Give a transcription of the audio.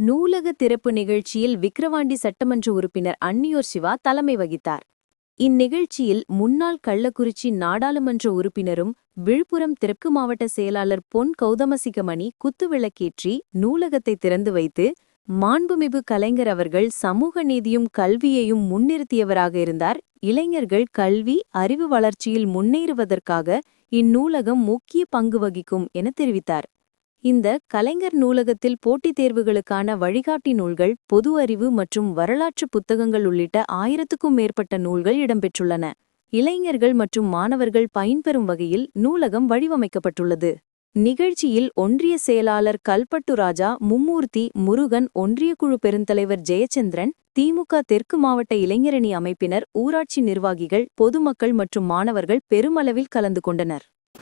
நூலக திறப்பு நிகழ்ச்சியில் விக்கிரவாண்டி சட்டமன்ற உறுப்பினர் அன்னியோர் சிவா தலைமை வகித்தார். இந்நிகழ்ச்சியில் முன்னாள் கள்ளக்குறிச்சி நாடாளுமன்ற உறுப்பினரும் விழுப்புரம் தெற்கு மாவட்ட செயலாளர் பொன் கௌதமசிகமணி குத்துவிளக்கேற்றி நூலகத்தை திறந்து வைத்து மாண்புமிகு கலைஞர் அவர்கள் சமூக நீதியும் கல்வியையும் முன்னிறுத்தியவராக இருந்தார். இளைஞர்கள் கல்வி அறிவு வளர்ச்சியில் முன்னேறுவதற்காக இந்நூலகம் முக்கிய பங்கு வகிக்கும் என தெரிவித்தார். இந்த கலைஞர் நூலகத்தில் போட்டித் தேர்வுகளுக்கான வழிகாட்டி நூல்கள் பொது அறிவு மற்றும் வரலாற்று புத்தகங்கள் உள்ளிட்ட ஆயிரத்துக்கும் மேற்பட்ட நூல்கள் இடம்பெற்றுள்ளன. இளைஞர்கள் மற்றும் மாணவர்கள் பயன்பெறும் வகையில் நூலகம் வடிவமைக்கப்பட்டுள்ளது. நிகழ்ச்சியில் ஒன்றிய செயலாளர் கல்பட்டு ராஜா மும்மூர்த்தி முருகன் ஒன்றிய குழு பெருந்தலைவர் ஜெயச்சந்திரன் திமுக தெற்கு மாவட்ட இளைஞரணி அமைப்பினர் ஊராட்சி நிர்வாகிகள் பொதுமக்கள் மற்றும் மாணவர்கள் பெருமளவில் கலந்து கொண்டனர்.